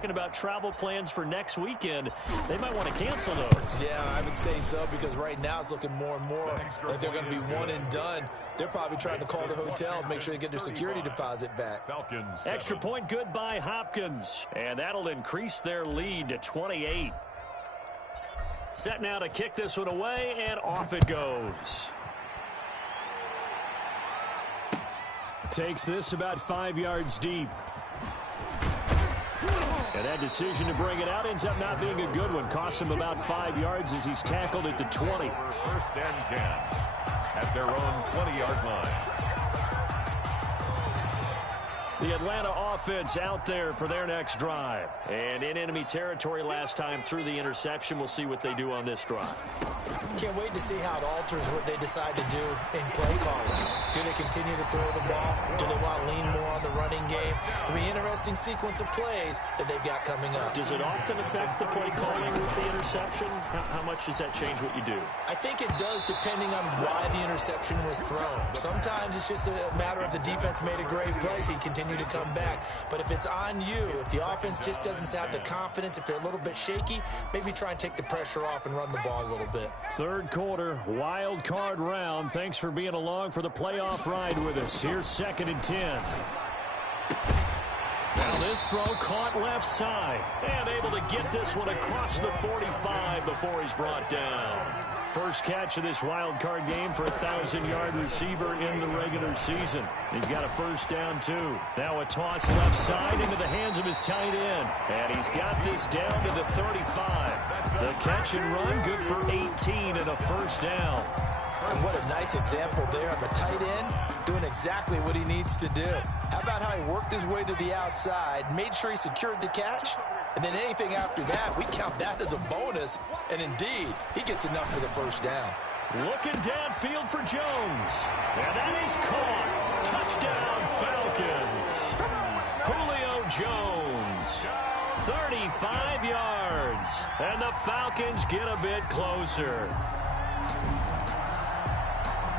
talking about travel plans for next weekend, they might want to cancel those. Yeah, I would say so, because right now it's looking more and more like they're going to be one and done. They're probably trying to call the hotel, make sure they get their security deposit back. Falcons. Extra point good by Hopkins, and that'll increase their lead to 28. Set now to kick this one away, and off it goes. Takes this about 5 yards deep. And that decision to bring it out ends up not being a good one. Cost him about 5 yards as he's tackled at the 20. First and 10 at their own 20-yard line. The Atlanta offense out there for their next drive. And in enemy territory last time through the interception. We'll see what they do on this drive. Can't wait to see how it alters what they decide to do in play calling. Do they continue to throw the ball? Do they want to lean more on the running game? It'll be an interesting sequence of plays that they've got coming up. Does it often affect the play calling with the interception? How much does that change what you do? I think it does, depending on why the interception was thrown. Sometimes it's just a matter of the defense made a great play, so you continue to come back. But if it's on you, if the offense just doesn't have the confidence, if they're a little bit shaky, maybe try and take the pressure off and run the ball a little bit. Third quarter, wild card round. Thanks for being along for the playoff ride with us. Here's 2nd and 10. Now this throw caught left side. And able to get this one across the 45 before he's brought down. First catch of this wild card game for a 1,000-yard receiver in the regular season. He's got a first down, too. Now a toss left side into the hands of his tight end. And he's got this down to the 35. The catch and run, good for 18 and a first down. And what a nice example there of a tight end doing exactly what he needs to do. How about how he worked his way to the outside, made sure he secured the catch, and then anything after that, we count that as a bonus. And indeed, he gets enough for the first down. Looking downfield for Jones. And that is caught. Touchdown, Falcons. Julio Jones. 35 yards. And the Falcons get a bit closer.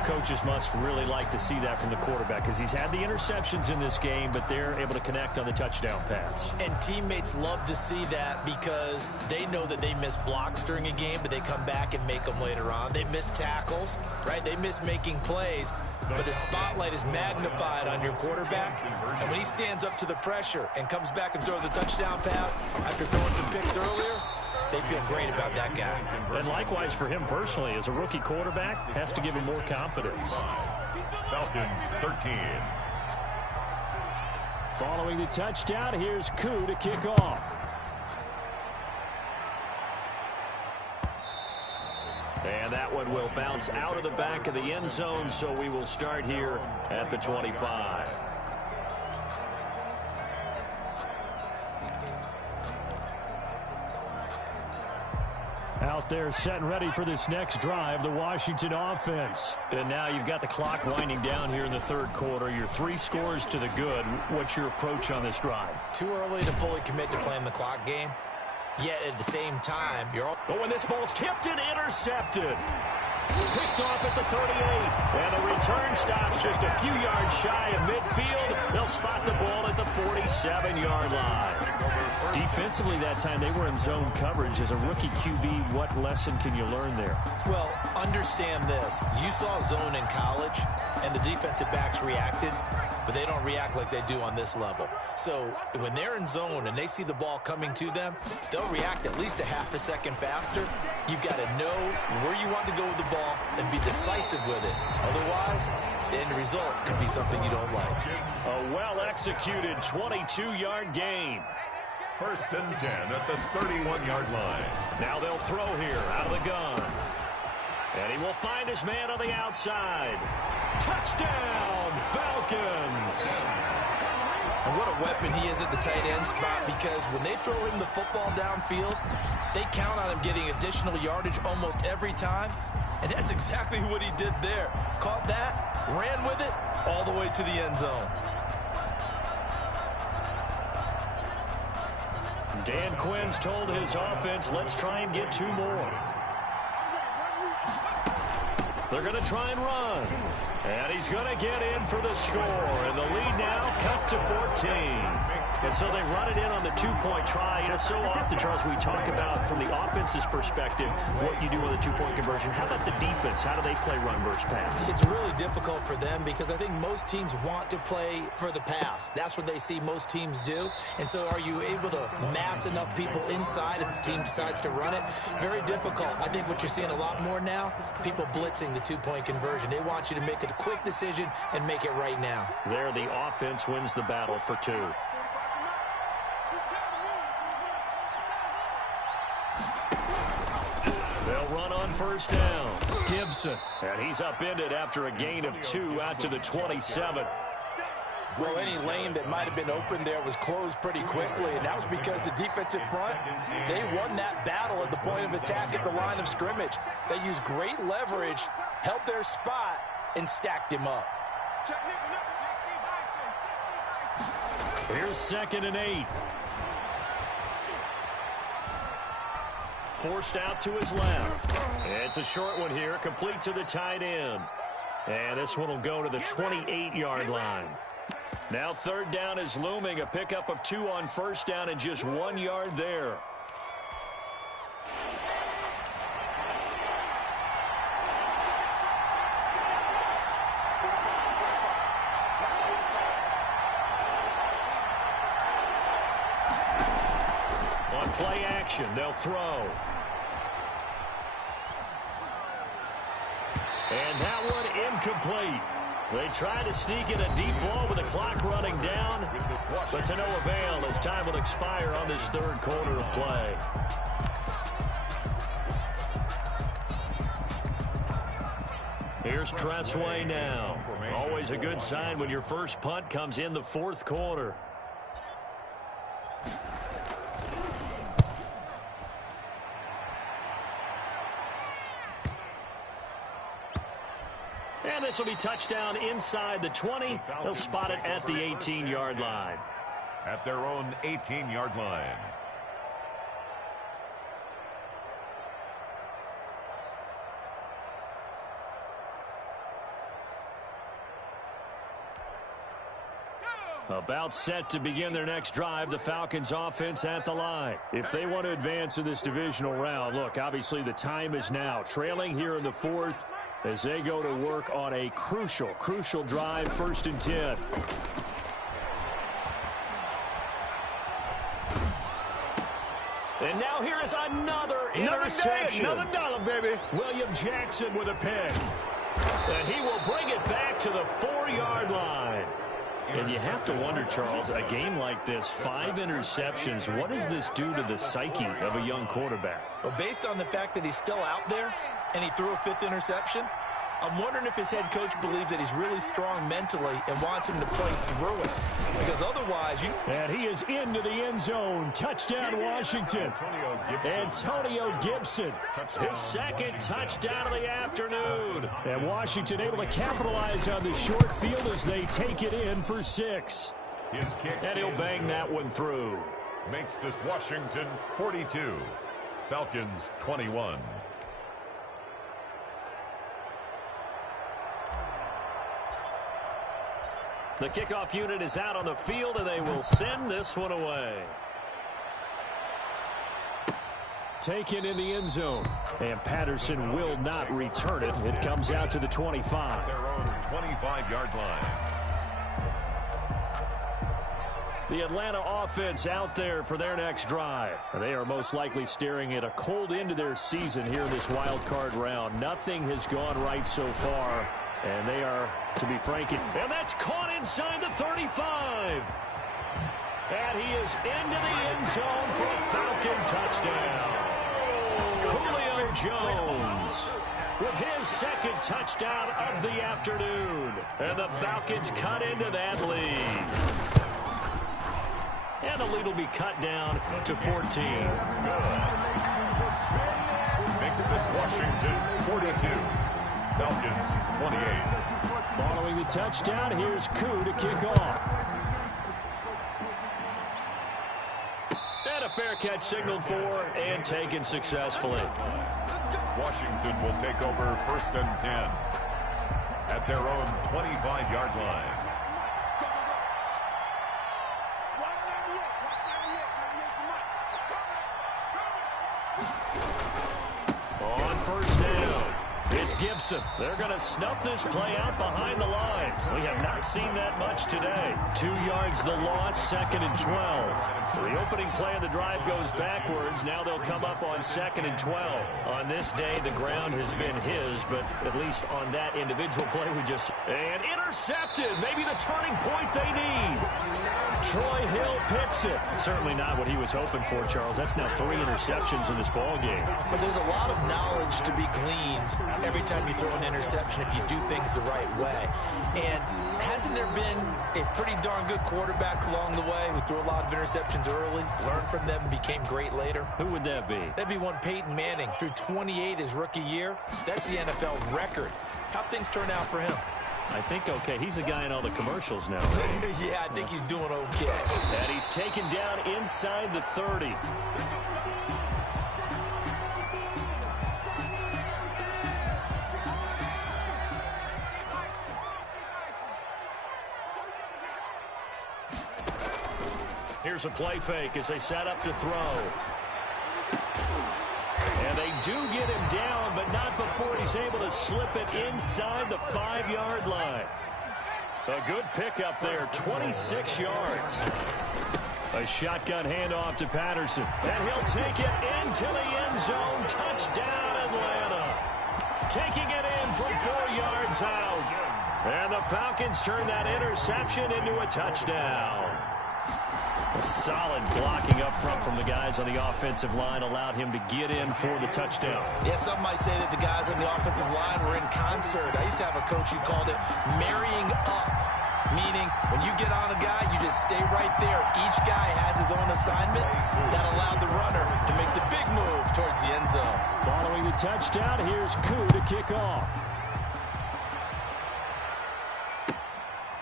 Coaches must really like to see that from the quarterback because he's had the interceptions in this game, but they're able to connect on the touchdown pass. And teammates love to see that because they know that they miss blocks during a game, but they come back and make them later on. They miss tackles, right? They miss making plays, but the spotlight is magnified on your quarterback. And when he stands up to the pressure and comes back and throws a touchdown pass after throwing some picks earlier, they feel great about that guy. And likewise for him personally, as a rookie quarterback, has to give him more confidence. Falcons 13. Following the touchdown, here's Koo to kick off. And that one will bounce out of the back of the end zone, so we will start here at the 25. Out there set and ready for this next drive, the Washington offense. And now you've got the clock winding down here in the third quarter. Your 3 scores to the good. What's your approach on this drive? Too early to fully commit to playing the clock game. Yet at the same time, you're all... But when this ball's tipped and intercepted. Picked off at the 38. And the return stops just a few yards shy of midfield. They'll spot the ball at the 47-yard line. Defensively that time, they were in zone coverage. As a rookie QB, what lesson can you learn there? Well, understand this. You saw zone in college, and the defensive backs reacted, but they don't react like they do on this level. So when they're in zone and they see the ball coming to them, they'll react at least a half a second faster. You've got to know where you want to go with the ball and be decisive with it. Otherwise, the end result could be something you don't like. A well-executed 22-yard gain. First and 10 at the 31-yard line. Now they'll throw here out of the gun. And he will find his man on the outside. Touchdown, Falcons! And what a weapon he is at the tight end spot, because when they throw him the football downfield, they count on him getting additional yardage almost every time. And that's exactly what he did there. Caught that, ran with it, all the way to the end zone. Dan Quinn's told his offense, let's try and get 2 more. They're going to try and run. And he's going to get in for the score. And the lead now cut to 14. And so they run it in on the two-point try. You know, so often, Charles, we talk about from the offense's perspective what you do on the two-point conversion. How about the defense? How do they play run versus pass? It's really difficult for them because I think most teams want to play for the pass. That's what they see most teams do. And so are you able to mass enough people inside if the team decides to run it? Very difficult. I think what you're seeing a lot more now, people blitzing the two-point conversion. They want you to make a quick decision and make it right now. There, the offense wins the battle for two. They'll run on first down. Gibson. And he's upended after a gain of 2 out to the 27. Well, any lane that might have been open there was closed pretty quickly, and that was because the defensive front, they won that battle at the point of attack at the line of scrimmage. They used great leverage, held their spot, and stacked him up. Here's 2nd and 8. Forced out to his left. It's a short one here, complete to the tight end. And this one will go to the 28-yard line. Now 3rd down is looming, a pickup of 2 on first down and just 1 yard there. On play action, they'll throw. And that one incomplete. They try to sneak in a deep ball with the clock running down, but to no avail as time will expire on this 3rd quarter of play. Here's Tressway now. Always a good sign when your first punt comes in the 4th quarter. And this will be touchdown inside the 20. They'll spot it at the 18-yard line. At their own 18-yard line. About set to begin their next drive, the Falcons offense at the line. If they want to advance in this divisional round, look, obviously the time is now. Trailing here in the 4th as they go to work on a crucial drive, 1st and 10. And now here is another interception. Another dollar, baby. William Jackson with a pick. And he will bring it back to the 4-yard line. And you have to wonder, Charles, a game like this, 5 interceptions, what does this do to the psyche of a young quarterback? Well, based on the fact that he's still out there and he threw a 5th interception, I'm wondering if his head coach believes that he's really strong mentally and wants him to play through it. Because otherwise, And he is into the end zone. Touchdown, Washington. Antonio Gibson. His 2nd touchdown of the afternoon. And Washington able to capitalize on the short field as they take it in for 6. His kick And he'll bang that one through. makes this Washington 42. Falcons 21. The kickoff unit is out on the field, and they will send this one away. Taken in the end zone, and Patterson will not return it. It comes out to the 25. Their own 25-yard line. The Atlanta offense out there for their next drive. They are most likely staring at a cold end to their season here in this wild card round. Nothing has gone right so far. And they are, to be frank, and that's caught inside the 35. And he is into the end zone for a Falcon touchdown. Julio Jones with his 2nd touchdown of the afternoon. And the Falcons cut into that lead. And the lead will be cut down to 14. Makes this Washington 42. Falcons 28. Following the touchdown, here's Koo to kick off. And a fair catch signaled for and taken successfully. Washington will take over 1st and 10 at their own 25-yard line. On first down, it's Gibson. They're going to snuff this play out behind the line. We have not seen that much today. 2 yards the loss, 2nd and 12. The opening play of the drive goes backwards. Now they'll come up on 2nd and 12. On this day, the ground has been his, but at least on that individual play we just... And intercepted! Maybe the turning point they need. Troy Hill picks it. Certainly not what he was hoping for, Charles. That's now 3 interceptions in this ball game. But there's a lot of knowledge to be gleaned every time you throw an interception if you do things the right way. And hasn't there been a pretty darn good quarterback along the way who threw a lot of interceptions early, learned from them, and became great later? Who would that be? That'd be one Peyton Manning. Threw 28 his rookie year. That's the NFL record. How'd things turn out for him? I think okay. He's a guy in all the commercials now, right? Yeah, I think he's doing okay. And he's taken down inside the 30. Here's a play fake as they set up to throw. And they do get him down, but not before he's able to slip it inside the 5-yard line. A good pickup there, 26 yards. A shotgun handoff to Patterson. And he'll take it into the end zone. Touchdown, Atlanta. Taking it in from 4 yards out. And the Falcons turn that interception into a touchdown. A solid blocking up front from the guys on the offensive line allowed him to get in for the touchdown. Yeah, some might say that the guys on the offensive line were in concert. I used to have a coach who called it marrying up, meaning when you get on a guy, you just stay right there. Each guy has his own assignment. That allowed the runner to make the big move towards the end zone. Following the touchdown, here's Koo to kick off.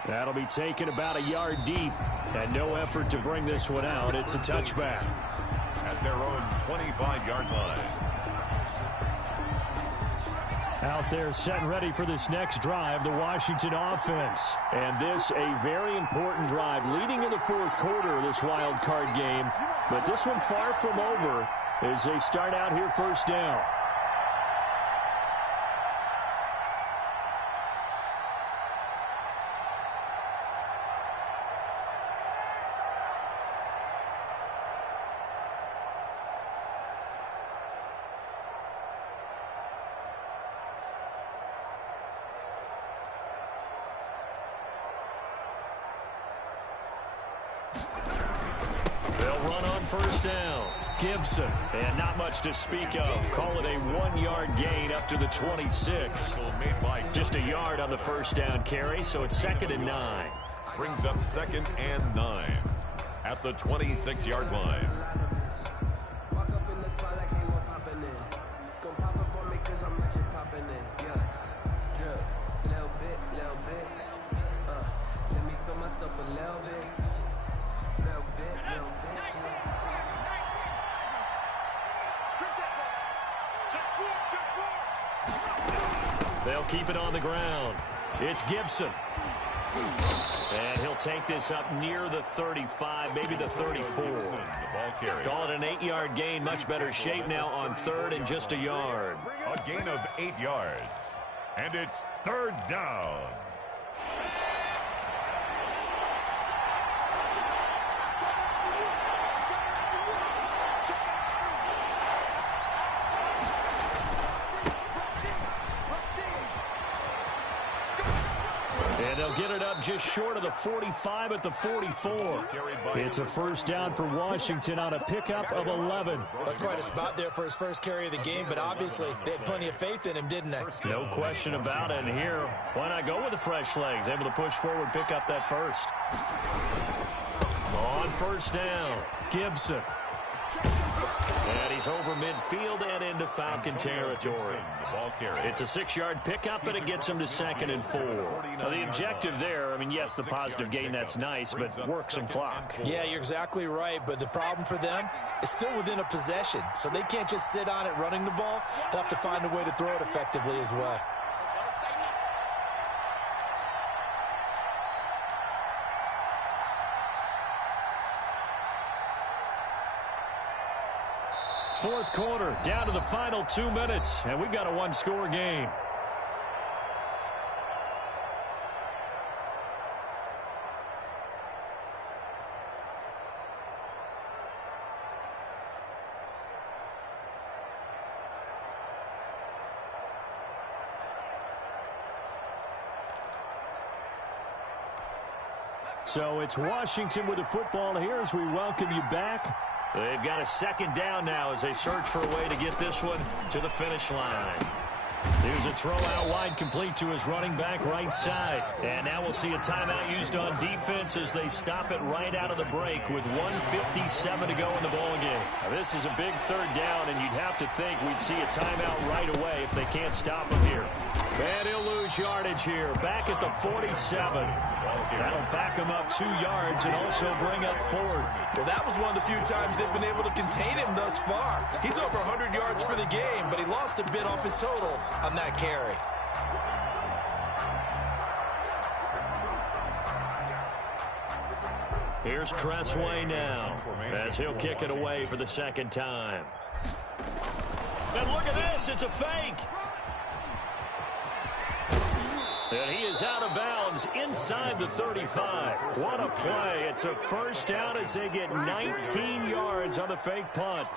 That'll be taken about a yard deep, and no effort to bring this one out. It's a touchback. At their own 25-yard line. Out there set and ready for this next drive, the Washington offense. And this a very important drive leading in the 4th quarter of this wild card game. But this one far from over as they start out here first down. First down, Gibson, and not much to speak of. Call it a 1-yard gain up to the 26. Just a yard on the first down carry, so it's 2nd and 9. Brings up 2nd and 9 at the 26-yard line. They'll keep it on the ground. It's Gibson. And he'll take this up near the 35, maybe the 34. Call it an 8-yard gain. Much better shape now on 3rd and just a yard. A gain of 8 yards. And it's 3rd down. And they'll get it up just short of the 45 at the 44. It's a first down for Washington on a pickup of 11. That's quite a spot there for his first carry of the game, but obviously they had plenty of faith in him, didn't they? No question about it. And here, why not go with the fresh legs? Able to push forward, pick up that first. On first down, Gibson. And he's over midfield and into Falcon territory. It's a 6-yard pickup, and it gets him to 2nd and 4. Now, the objective there, I mean, yes, the positive gain, that's nice, but work some clock. Yeah, you're exactly right, but the problem for them is still within a possession, so they can't just sit on it running the ball. They'll have to find a way to throw it effectively as well. Fourth quarter, down to the final 2 minutes, and we've got a one-score game. So it's Washington with the football here as we welcome you back. They've got a second down now as they search for a way to get this one to the finish line. Here's a throw out wide, complete to his running back right side. And now we'll see a timeout used on defense as they stop it right out of the break with 1:57 to go in the ballgame. Now this is a big third down, and you'd have to think we'd see a timeout right away if they can't stop him here. And he'll lose yardage here, back at the 47. That'll back him up 2 yards and also bring up fourth. Well, that was one of the few times they've been able to contain him thus far. He's over 100 yards for the game, but he lost a bit off his total on that carry. Here's Tressway now as he'll kick it away for the second time. And look at this, it's a fake. And he is out of bounds inside the 35. What a play. It's a first down as they get 19 yards on the fake punt.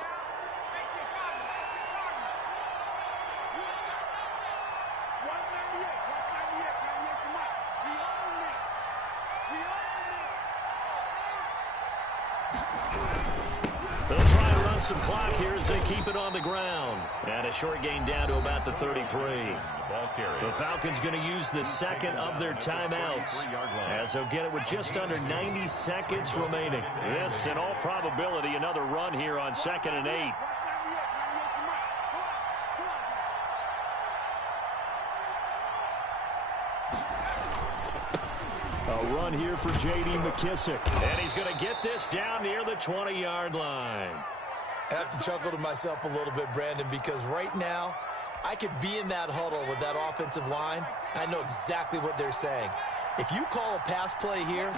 They'll try and run some clock here as they keep it on the ground. And a short gain down to about the 33. The Falcons going to use the second of their timeouts as they'll get it with just under 90 seconds remaining. This, in all probability, another run here on 2nd and 8. A run here for J.D. McKissick. And he's going to get this down near the 20-yard line. I have to chuckle to myself a little bit, Brandon, because right now I could be in that huddle with that offensive line. I know exactly what they're saying. If you call a pass play here,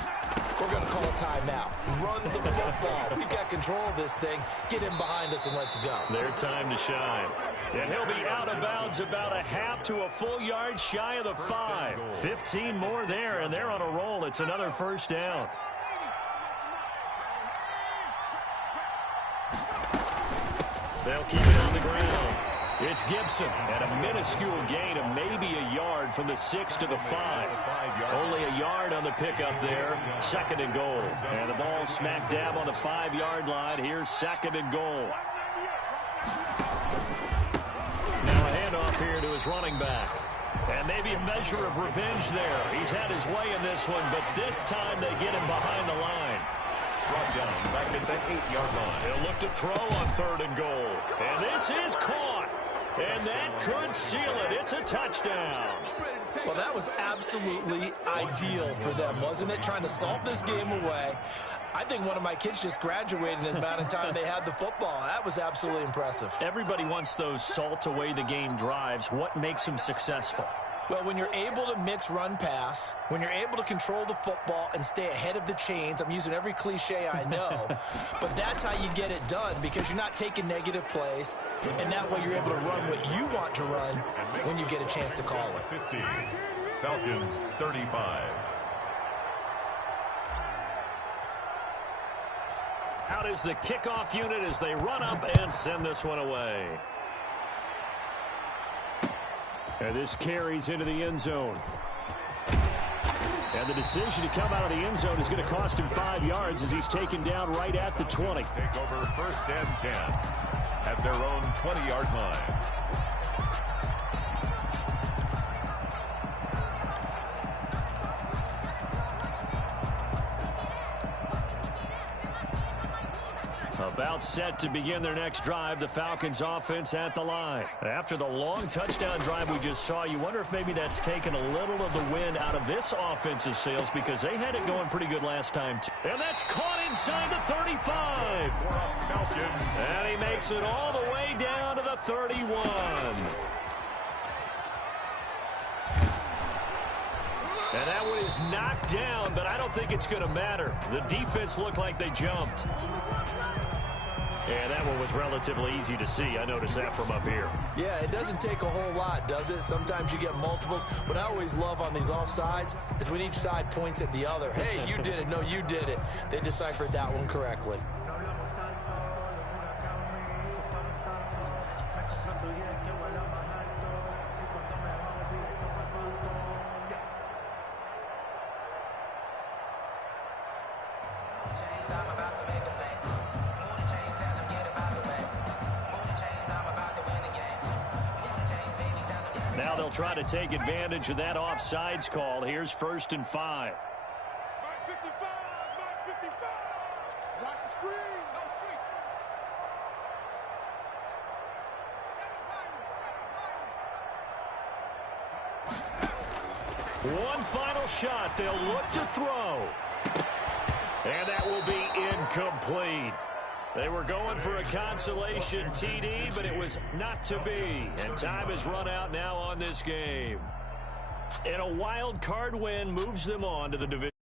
we're going to call a timeout. Run the football. We've got control of this thing. Get in behind us and let's go. Their time to shine. And he'll be out of bounds about a half to a full yard shy of the 5. 15 more there, and they're on a roll. It's another first down. They'll keep it on the ground. It's Gibson at a minuscule gain of maybe a yard from the 6 to the 5. Only a yard on the pickup there. 2nd and goal. And the ball smack dab on the 5-yard line. Here's 2nd and goal. Now a handoff here to his running back. And maybe a measure of revenge there. He's had his way in this one, but this time they get him behind the line. Brought down back at that 8-yard line. He'll look to throw on 3rd and goal. And this is caught. And that could seal it. It's a touchdown. Well, that was absolutely ideal for them, wasn't it? Trying to salt this game away. I think one of my kids just graduated in the amount of time they had the football. That was absolutely impressive. Everybody wants those salt away the game drives. What makes them successful? Well, when you're able to mix run pass, when you're able to control the football and stay ahead of the chains, I'm using every cliche I know, but that's how you get it done because you're not taking negative plays, and that way you're able to run what you want to run when you get a chance to call it. 50, Falcons 35. Out is the kickoff unit as they run up and send this one away. And this carries into the end zone. And the decision to come out of the end zone is going to cost him 5 yards as he's taken down right at the 20. Take over 1st and 10 at their own 20-yard line. About set to begin their next drive, the Falcons offense at the line. After the long touchdown drive we just saw, you wonder if maybe that's taken a little of the wind out of this offensive sails because they had it going pretty good last time, too. And that's caught inside the 35. And he makes it all the way down to the 31. And that one is knocked down, but I don't think it's going to matter. The defense looked like they jumped. And that one was relatively easy to see. I noticed that from up here. Yeah, it doesn't take a whole lot, does it? Sometimes you get multiples. What I always love on these offsides is when each side points at the other. Hey, you did it. No, you did it. They deciphered that one correctly. Now they'll try to take advantage of that offsides call. Here's 1st and 5. 955, 955. Watch the screen. No street. One final shot. They'll look to throw. And that will be incomplete. They were going for a consolation TD, but it was not to be. And time has run out now on this game. And a wild card win moves them on to the division.